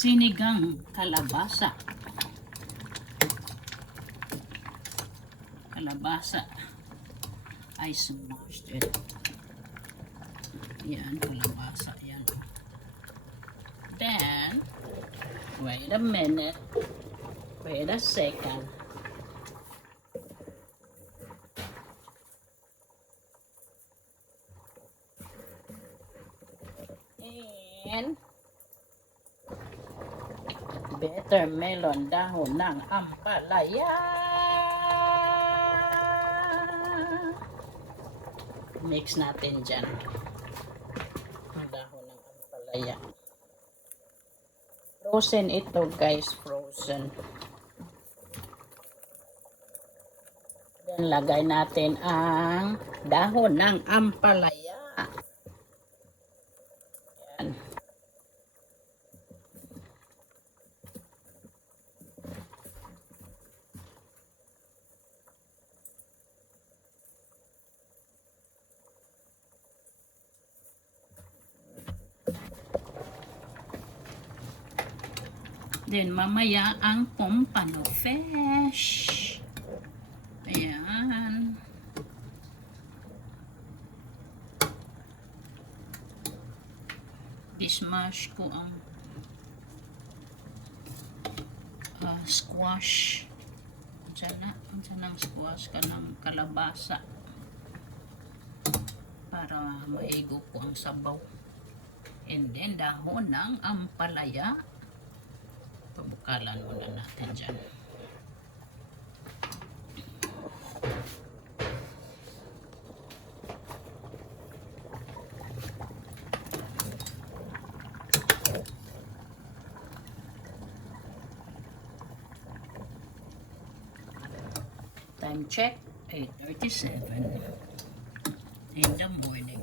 sinigang kalabasa. Kalabasa. I smashed it. Yan, kalabasa. Yan. Then, wait a minute. Wait a second. And bitter melon, dahon ng ampalaya. Mix natin dyan ang dahon ng ampalaya. Frozen ito guys, frozen. Then lagay natin ang dahon ng ampalaya. Yan. Then, mamaya ang pompano fish. Ayan. Dismash ko ang squash. Diyan ang squash ka ng kalabasa. Para maigo ko ang sabaw. And then, dahon ng ampalaya. Pabukalan muna natin dyan. Time check, 8:37 in the morning.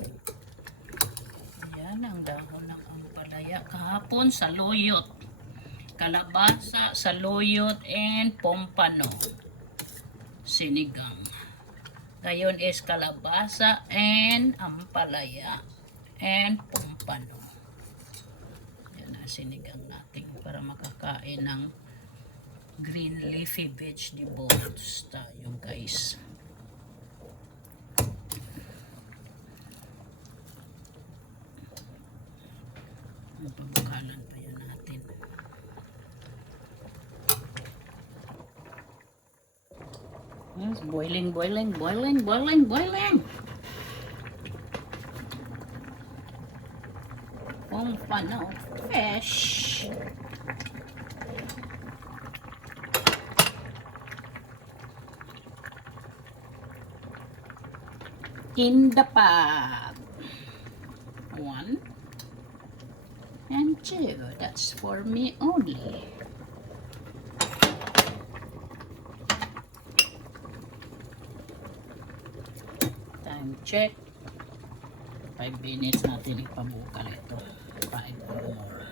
Yan ang dahon ng ampalaya. Kahapon sa loyot. Kalabasa, saluyot, and pompano. Sinigang. Ngayon is kalabasa and ampalaya and pompano. Yan na sinigang natin para makakain ng green leafy vegetables tayo guys. Pabukalan pa yun natin. Yes, boiling. Pompano fish. In the pot. 1 and 2. That's for me only. Time check. 5 minutes natin ipabukal ito. 5 or more.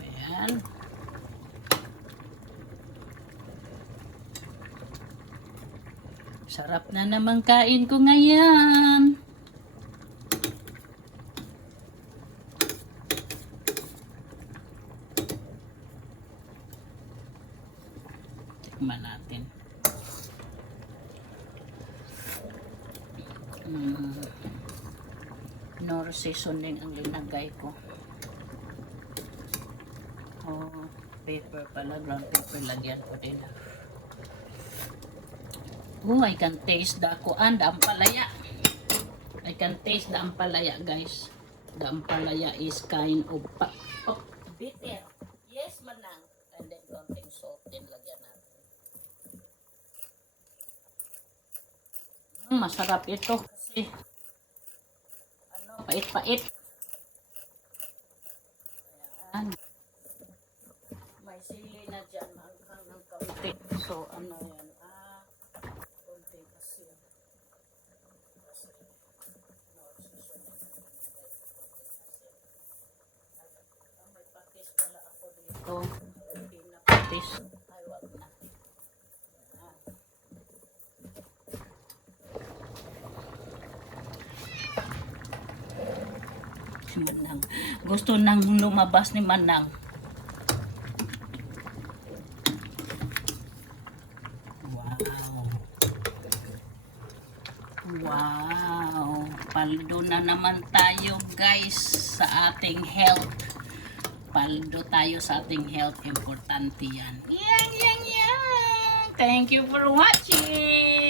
Ayan. Sarap na naman kain ko ngayon. Tikman natin. Nor seasoning ang linagay ko. Oh, paper pala, brown paper, lagyan ko din. Oh, I can taste the kuan, the ampalaya. I can taste the ampalaya, guys. The ampalaya is kind of bitter. Yes, manang. And then konting salt din lagyan natin. Masarap ito kasi pait-pait. Ayan. May sili na dyan hanggang ng kaunti. So, ano yan? Konti kasi. May pakis pala ako dito. Hindi na pakis. Ay, wag na. Manang. Gusto nang lumabas ni Manang. Wow! Paldo na naman tayo guys sa ating health. Paldo tayo sa ating health. Importante yan. Yan, yan, yan! Thank you for watching!